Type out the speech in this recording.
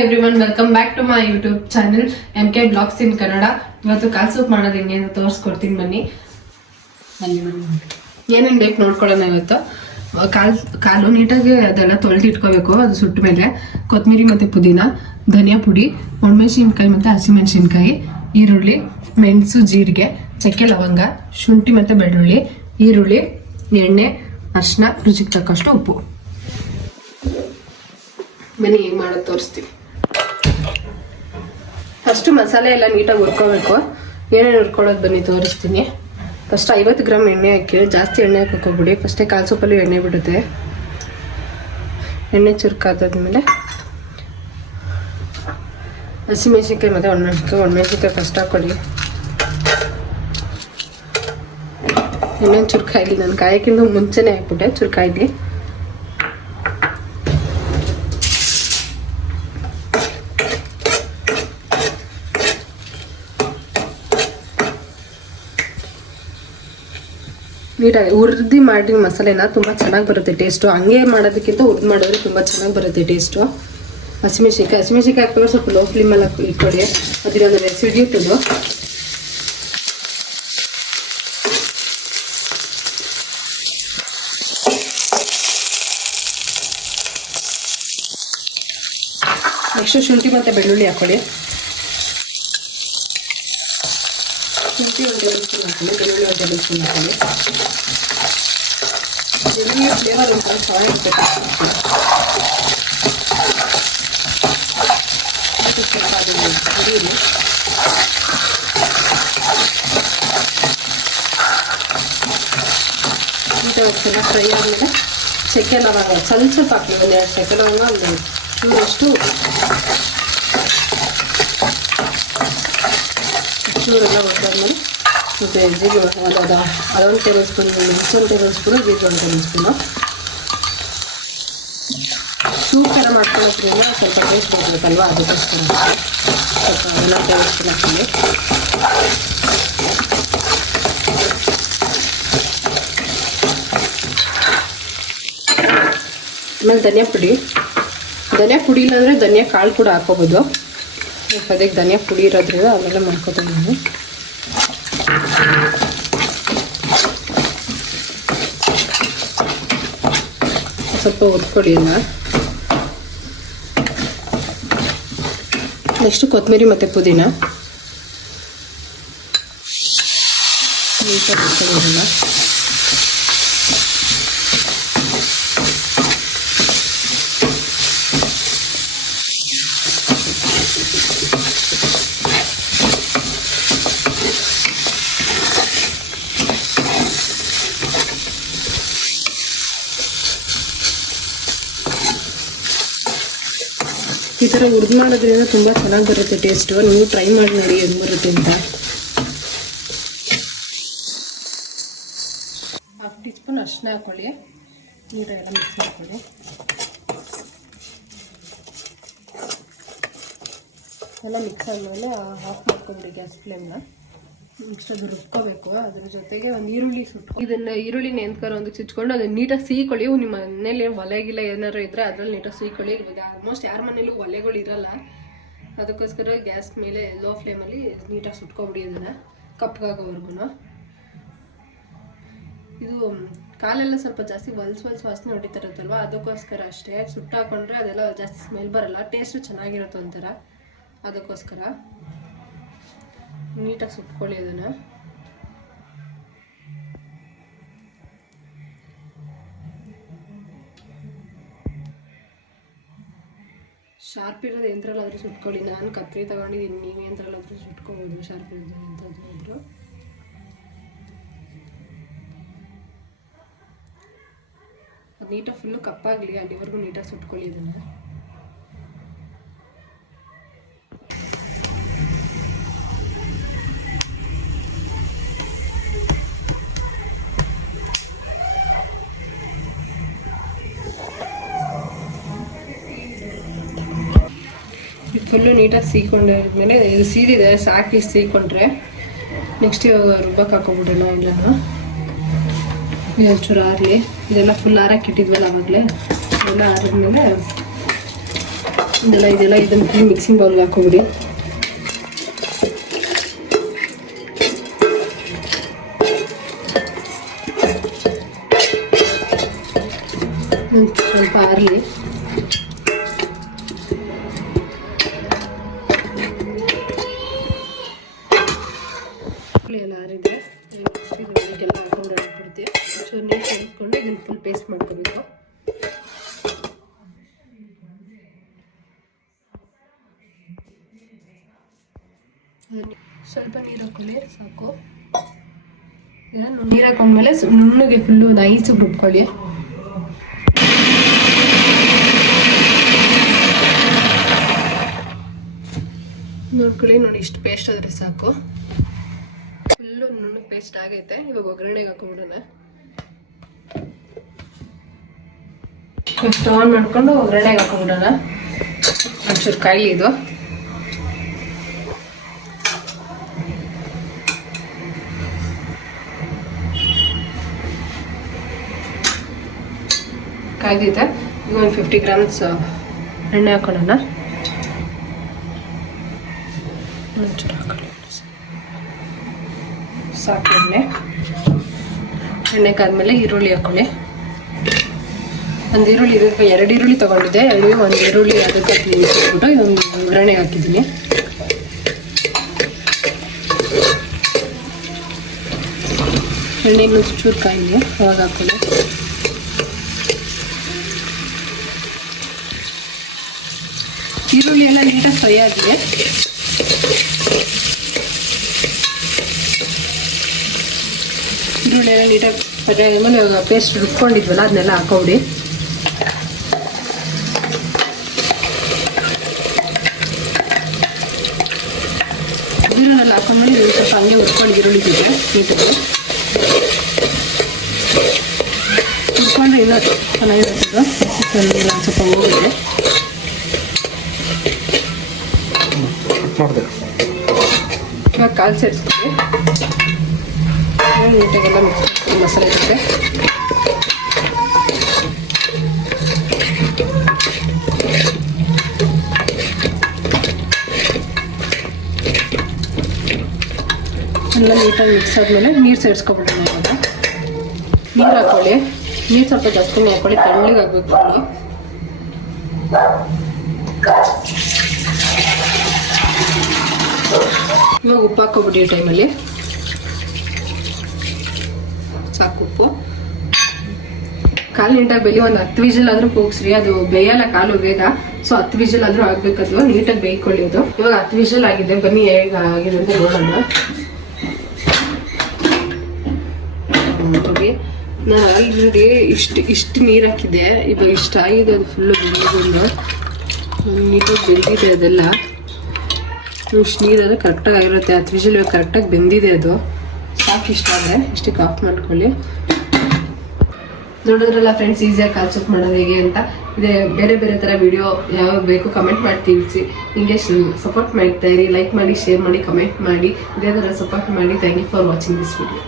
Everyone, welcome back to my YouTube channel MK blogs in Kannada. ಇವತ್ತು ಕಾಲ್ soup ಮಾಡೋದು ಹೆಂಗೆ ಅಂತ ತೋರಿಸ್ಕೊಡ್ತೀನಿ ಬನ್ನಿ. ಏನೇನು ಬೇಕು ನೋಡ್ಕೊಳ್ಳೋಣ. ಇವತ್ತು ಕಾಲು ನೀಟಾಗಿ ಅದೆಲ್ಲ ತೊಳೆದು ಇಟ್ಕೋಬೇಕು. ಅದು ಸುಟ್ಟ ಮೇಲೆ ಕೊತ್ತಂಬರಿ ಮತ್ತು ಪುದೀನ, ಧನಿಯಾ ಪುಡಿ, ಒಣಮೆಣಸಿನ್ಕಾಯಿ ಮತ್ತು ಹಸಿಮೆಣಸಿನ್ಕಾಯಿ, ಈರುಳ್ಳಿ, ಮೆಣಸು, ಜೀರಿಗೆ, ಚಕ್ಕೆ, ಲವಂಗ, ಶುಂಠಿ ಮತ್ತು ಬೆಳ್ಳುಳ್ಳಿ, ಈರುಳ್ಳಿ, ಎಣ್ಣೆ, ಅರಿಶಿನ, ರುಚಿಗೆ ತಕ್ಕಷ್ಟು ಉಪ್ಪು. ಬನ್ನಿ ಹೇಗೆ ಮಾಡೋದು ತೋರಿಸ್ತೀವಿ. ಫಸ್ಟು ಮಸಾಲೆ ಎಲ್ಲ ನೀಟಾಗಿ ಹುರ್ಕೋಬೇಕು. ಏನೇನು ಹುರ್ಕೊಳ್ಳೋದು ಬನ್ನಿ ತೋರಿಸ್ತೀನಿ. ಫಸ್ಟ್ 50 ಗ್ರಾಮ್ ಎಣ್ಣೆ ಹಾಕಿ, ಜಾಸ್ತಿ ಎಣ್ಣೆ ಹಾಕೋಬಿಡಿ. ಫಸ್ಟೇ ಕಾಲು ಸೂಪಲ್ಲಿ ಎಣ್ಣೆ ಬಿಡುತ್ತೆ. ಎಣ್ಣೆ ಚುರುಕಾದಾದ್ಮೇಲೆ ಹಸಿಮೆಣಸಿನ್ಕಾಯಿ ಮತ್ತು ಒಣಮೆಣಸಿನ್ಕಾಯಿ ಫಸ್ಟ್ ಹಾಕ್ಕೊಳ್ಳಿ. ಎಣ್ಣೆ ಚುರುಕಾಯಿಲಿ, ನಾನು ಕಾಯಕ್ಕಿಂತ ಮುಂಚೆನೇ ಹಾಕ್ಬಿಟ್ಟೆ ಚುರುಕಾಯಿಲಿ. ನೀಟಾಗಿ ಹುರಿದು ಮಾಡಿ ಮಸಾಲೆನ ತುಂಬ ಚೆನ್ನಾಗಿ ಬರುತ್ತೆ ಟೇಸ್ಟು. ಹಂಗೆ ಮಾಡೋದಕ್ಕಿಂತ ಹುರಿದು ಮಾಡಿದ್ರೆ ತುಂಬ ಚೆನ್ನಾಗಿ ಬರುತ್ತೆ ಟೇಸ್ಟು. ಹಸಿಮೆಣಸಿನ್ಕಾಯಿ ಹಾಕ್ಬೇಕು. ಸ್ವಲ್ಪ ಲೋ ಫ್ಲೇಮಲ್ಲಿ ಇಟ್ಕೊಳ್ಳಿ. ಅದಿರೋದು ಸಿಡಿಯುತ್ತದು. ನೆಕ್ಸ್ಟು ಶುಂಠಿ ಮತ್ತು ಬೆಳ್ಳುಳ್ಳಿ ಹಾಕ್ಕೊಳ್ಳಿ. ಶುಂಠಿ ಒಂದು ಟೇಬಲ್ ಸ್ಪೂನ್ ಹಾಕೊಳ್ಳಿ, ಬೆಳ್ಳುಳ್ಳಿ ಒಂದು ಟೇಬಲ್ ಸ್ಪೂನ್ ಹಾಕೊಳ್ಳಿ. ಬೆಳ್ಳುಳ್ಳಿ ಫ್ಲೇವರ್ ಒಂದು ಸ್ವಲ್ಪ ಚೆನ್ನಾಗಿರ್ಬೇಕು. ಸ್ವಲ್ಪ ಅದನ್ನು ಹುರಿಯಿರಿ. ನೀಟಾಗಿ ಚೆನ್ನಾಗಿ ಫ್ರೈ ಆದಮೇಲೆ ಚಕ್ಕೆ ಲವಂಗ ಸ್ವಲ್ಪ ಹಾಕಿ. ಒಂದು 2 ಚಕ್ಕೆ ಲವಂಗ, ಒಂದು ಚೂರಷ್ಟು ಚೂರೆಲ್ಲ ಹೊಡೆದಾದ್ಮೇಲೆ ಮತ್ತು ಜೀರಿಗೆ ಅದೊಂದು ಟೇಬಲ್ ಸ್ಪೂನ್, ಮೆಣಸು ಟೇಬಲ್ ಸ್ಪೂನು, ಜೀರಿಗೆ 1 ಟೇಬಲ್ ಸ್ಪೂನು. ಸೂಪ್ ಎಲ್ಲ ಮಾಡ್ಕೊಳ್ಳೋದ್ರಿಂದ ಸ್ವಲ್ಪ ಟೇಸ್ಟ್ ಬರಬೇಕಲ್ವ, ಅದಕ್ಕೋಸ್ಕರ ಸ್ವಲ್ಪ ಎಲ್ಲ ಟೇಬಲ್ ಸ್ಪೂನ್ ಹಾಕ್ಕೊಳ್ಳಿ. ಆಮೇಲೆ ಧನಿಯಾ ಪುಡಿ ಇಲ್ಲಾಂದರೆ ಧನಿಯಾ ಕಾಳು ಕೂಡ ಹಾಕೋಬೋದು. ಅದಕ್ಕೆ ಧನಿಯಾ ಪುಡಿ ಇರೋದ್ರಿಂದ ಆಮೇಲೆ ಮಾಡ್ಕೊತೀನಿ ನಾನು. ಸ್ವಲ್ಪ ಹುರ್ಕೊಡಿ ಎಲ್ಲ. ನೆಕ್ಸ್ಟು ಕೊತ್ತಂಬರಿ ಮತ್ತು ಪುದೀನ ನೀಟಾಗಿ ಹುರ್ಕೊಳ್ಳೋದಿಲ್ಲ. ಈ ಥರ ಹುರಿದು ಮಾಡೋದ್ರಿಂದ ತುಂಬ ಚೆನ್ನಾಗಿ ಬರುತ್ತೆ ಟೇಸ್ಟು. ನೀವು ಟ್ರೈ ಮಾಡಿ ನೋಡಿ ಹೆಂಗೆ ಬರುತ್ತೆ ಅಂತ. 1/2 ಟೀ ಸ್ಪೂನ್ ಅರಿಶಿನ ಹಾಕ್ಕೊಳ್ಳಿ. ನೀಟಾಗೆಲ್ಲ ಮಿಕ್ಸ್ ಮಾಡ್ಕೊಳ್ಳಿ. ಎಲ್ಲ ಮಿಕ್ಸ್ ಆದಮೇಲೆ ಆಫ್ ಮಾಡ್ಕೊಂಬಿಡಿ ಗ್ಯಾಸ್ ಫ್ಲೇಮ್ನ. ನೆಕ್ಸ್ಟ್ ಅದು ರುಬ್ಕೋಬೇಕು. ಅದ್ರ ಜೊತೆಗೆ ಒಂದು ಈರುಳ್ಳಿ ಇದನ್ನು ಈರುಳ್ಳಿ ನೆಂದ್ಕರ ಒಂದು ಚುಚ್ಕೊಂಡು ಅದನ್ನು ನೀಟಾಗಿ ಸೀಕೊಳ್ಳಿ. ನಿಮ್ಮ ಮನೇಲಿ ಒಲೆಗಿಲ್ಲ ಏನಾರು ಇದ್ದರೆ ಅದರಲ್ಲಿ ನೀಟಾಗಿ ಸೀಕೊಳ್ಳಿ. ಇವಾಗ ಆಲ್ಮೋಸ್ಟ್ ಯಾರ ಮನೇಲೂ ಒಲೆಗಳು ಇರಲ್ಲ. ಅದಕ್ಕೋಸ್ಕರ ಗ್ಯಾಸ್ ಮೇಲೆ ಲೋ ಫ್ಲೇಮಲ್ಲಿ ನೀಟಾಗಿ ಸುಟ್ಕೊಬಿಡಿ ಅದನ್ನು ಕಪ್ಪಗಾಗೋವರೆಗೂ. ಇದು ಕಾಲೆಲ್ಲ ಸ್ವಲ್ಪ ಜಾಸ್ತಿ ಹೊಲ್ಸು ವಾಸನೆ ಹೊಡಿತಾರತ್ತಲ್ವ, ಅದಕ್ಕೋಸ್ಕರ ಅಷ್ಟೇ. ಸುಟ್ಟು ಹಾಕೊಂಡ್ರೆ ಅದೆಲ್ಲ ಜಾಸ್ತಿ ಸ್ಮೆಲ್ ಬರಲ್ಲ, ಟೇಸ್ಟು ಚೆನ್ನಾಗಿರುತ್ತೆ ಒಂಥರ. ಅದಕ್ಕೋಸ್ಕರ ನೀಟಾಗಿ ಸುಟ್ಕೊಳ್ಳಿ ಅದನ್ನು. ಶಾರ್ಪ್ ಇರೋದು ಯಂತ್ರಲ್ಲಾದರೂ ಸುಟ್ಕೊಳ್ಳಿ. ನಾನು ಕತ್ರಿ ತಗೊಂಡಿದ್ದೀನಿ, ನೀವು ಯಂತ್ರಲ್ಲಾದರೂ ಸುಟ್ಕೋಬೋದು. ಶಾರ್ಪ್ ಇರೋದು ಎಂಥದ್ದಾದರೂ ಅದು ನೀಟಾಗಿ ಫುಲ್ಲು ಕಪ್ಪಾಗಲಿ, ಅಲ್ಲಿವರೆಗೂ ನೀಟಾಗಿ ಸುಟ್ಕೊಳ್ಳಿ ಅದನ್ನು. ಫುಲ್ಲು ನೀಟಾಗಿ ಸೀಕೊಂಡಿದ್ಮೇಲೆ ಇದು ಸೀದಿದೆ, ಸಾಕಿ ಸೀಕೊಂಡ್ರೆ ನೆಕ್ಸ್ಟ್ ರುಬ್ಬಕ್ಕೆ ಹಾಕೋಬಿಡೋಣ. ಇಲ್ಲ ಒಂಚೂರು ಆರಲಿ. ಇದೆಲ್ಲ ಫುಲ್ ಆರಕ್ಕೆ ಇಟ್ಟಿದ್ವಲ್ಲ ಆವಾಗಲೇ. ಇದೆಲ್ಲ ಆರಿದ್ಮೇಲೆ ಇದೆಲ್ಲ ಇದನ್ನು ಫುಲ್ ಮಿಕ್ಸಿಂಗ್ ಬೌಲ್ಗೆ ಹಾಕೋಬಿಡಿ. ಸ್ವಲ್ಪ ಆರಲಿ. ಎಲ್ಲ ಆರಿದೆ ಇದಕ್ಕೆಲ್ಲ ಹಾಕೊಂಡು ಹಾಕ್ಬಿಡ್ತೀವಿ. ಚೂರು ನೀರು ತೆಗೆದುಕೊಂಡು ಇದನ್ನು ಫುಲ್ ಪೇಸ್ಟ್ ಮಾಡ್ಕೋಬೇಕು. ಸ್ವಲ್ಪ ನೀರು ಹಾಕೊಳ್ಳಿ ಸಾಕು. ನೀರು ಹಾಕೊಂಡ್ಮೇಲೆ ನುಣ್ಣಗೆ ಫುಲ್ಲು ನೈಸಿಗೆ ರುಬ್ಕೊಳ್ಳಿ. ನೋಡ್ಕೊಳ್ಳಿ, ನೋಡಿ ಇಷ್ಟು ಪೇಸ್ಟ್ ಆದರೆ ಸಾಕು. ಫುಲ್ಲು ನುಣ್ಣಗೆ ಪೇಸ್ಟ್ ಆಗೈತೆ. ಇವಾಗ ಒಗ್ಗರಣೆಗೆ ಹಾಕೊಂಡ್ಬಿಡೋಣ. ಫಸ್ಟ್ ಆನ್ ಮಾಡ್ಕೊಂಡು ಒಗ್ಗರಣೆಗೆ ಹಾಕೊಂಡ್ಬಿಡೋಣ. ಒಂಚೂರು ಕಾಯಿ ಇದು ಕಾಯ್ದಿದೆ. ಈಗ ಒಂದು 50 ಗ್ರಾಮ್ಸ್ ಎಣ್ಣೆ ಹಾಕೊಳ್ಳೋಣ. ಒಂಚೂರು ಹಾಕೊಳ್ಳಿ ಸಾಕು. ಎಣ್ಣೆ ಕಾದ್ಮೇಲೆ ಈರುಳ್ಳಿ ಹಾಕೊಳ್ಳಿ. ಒಂದು ಈರುಳ್ಳಿ ಇದಕ್ಕೆ 2 ಈರುಳ್ಳಿ ತೊಗೊಂಡಿದ್ದೆ. ಒಂದು ಈರುಳ್ಳಿ ಅದಕ್ಕೆ ಹಾಕಿಬಿಟ್ಟು ಇದೊಂದು ಒಗ್ಗರಣೆಗೆ ಹಾಕಿದ್ದೀನಿ. ಎಣ್ಣೆ ಇನ್ನೊಂದು ಚೂರು ಕಾಯಿಲಿ ಅವಾಗ ಹಾಕೊಳ್ಳಿ. ಈರುಳ್ಳಿ ಎಲ್ಲ ನೀಟಾಗಿ ಫ್ರೈ ಆಗಿದೆ. ಈರುಳ್ಳಿ ಎಲ್ಲ ನೀಟಾಗಿ ಫ್ರೈ ಆದ್ಮೇಲೆ ಇವಾಗ ಪೇಸ್ಟ್ ರುಬ್ಕೊಂಡಿದ್ವಲ್ಲ ಅದನ್ನೆಲ್ಲ ಹಾಕೊಂಬಿಡಿ. ಈರುಳ್ಳೆಲ್ಲ ಹಾಕೊಂಡ್ಮೇಲೆ ಸ್ವಲ್ಪ ಹಂಗೆ ಹುರ್ಕೊಂಡು ಈರುಳ್ಳಿ ಜೊತೆ ನೀಟಾಗಿ ಹುರ್ಕೊಂಡ್ರೆ ಇನ್ನೂ ಚೆನ್ನಾಗಿರ್ತದೆ. ಸ್ವಲ್ಪ ಹೋಗಿದೆ. ಇವಾಗ ಕಾಲು ಸೇರಿಸ್ತೀವಿ. ನೀಟಾಗೆಲ್ಲ ಮಿಕ್ಸ್ ಮಾಡ್ತೀವಿ ಮಸಾಲೆ ಜೊತೆ. ಎಲ್ಲ ನೀಟಾಗಿ ಮಿಕ್ಸ್ ಆದಮೇಲೆ ನೀರು ಸೇರಿಸ್ಕೊಬಿಡೋಣ. ಇವಾಗ ನೀರು ಹಾಕ್ಕೊಳ್ಳಿ. ನೀರು ಸ್ವಲ್ಪ ಜಾಸ್ತಿನೇ ಹಾಕ್ಕೊಳ್ಳಿ, ತಣ್ಣಗೆ ಆಗಬೇಕು. ಇವಾಗ ಉಪ್ಪು ಹಾಕೋಬಿಡಿ. ಈ ಟೈಮಲ್ಲಿ ಸಾಕು ಉಪ್ಪು. ಕಾಲು ನೀಟಾಗಿ ಬೇಲಿ. ಒಂದು 10 ವಿಜಿಲ್ ಆದ್ರೂ ಕೂಗ್ಸ್ರಿ. ಅದು ಬೇಯಲ್ಲ ಕಾಲು ಬೇಗ. ಸೊ 10 ವಿಜಿಲ್ ಆದ್ರೂ ಆಗ್ಬೇಕದು. ನೀಟಾಗಿ ಬೇಯ್ಕೊಳ್ಳಿ ಅದು. ಇವಾಗ 10 ವಿಜಿಲ್ ಆಗಿದೆ. ಬನ್ನಿ ಹೇಗೆ ಆಗಿದೆ ಅಂತ ನೋಡೋಣ. ನೋಡಿ, ನಾನು ಆಲ್ರೆಡಿ ಇಷ್ಟು ನೀರು ಹಾಕಿದ್ದೆ. ಇವಾಗ ಇಷ್ಟ ಆಗಿದೆ. ಅದು ಫುಲ್ಲು ಬೆಂದಿದ್ದು ನೀಟಾಗಿ ಬೆಂದಿದೆ. ಅದೆಲ್ಲ ಇಷ್ಟು ನೀರಾದರೆ ಕರೆಕ್ಟಾಗಿ ಆಗಿರುತ್ತೆ. 10 ವಿಜಿಲ್ ಕರೆಕ್ಟಾಗಿ ಬೆಂದಿದೆ. ಅದು ಸಾಕು. ಇಷ್ಟ ಆದರೆ ಇಷ್ಟಕ್ಕೆ ಆಫ್ ಮಾಡ್ಕೊಳ್ಳಿ. ನೋಡಿದ್ರಲ್ಲ ಫ್ರೆಂಡ್ಸ್, ಈಸಿಯಾಗಿ ಕಾಲ್ ಸೂಪ್ ಮಾಡೋದು ಹೇಗೆ ಅಂತ. ಇದೇ ಬೇರೆ ಬೇರೆ ಥರ ವಿಡಿಯೋ ಯಾವಾಗ ಬೇಕು ಕಮೆಂಟ್ ಮಾಡಿ ತಿಳಿಸಿ. ನಿಮಗೆ ಸಪೋರ್ಟ್ ಮಾಡ್ತಾ ಇರಿ. ಲೈಕ್ ಮಾಡಿ, ಶೇರ್ ಮಾಡಿ, ಕಮೆಂಟ್ ಮಾಡಿ. ಇದೇ ಥರ ಸಪೋರ್ಟ್ ಮಾಡಿ. Thank you for watching this video.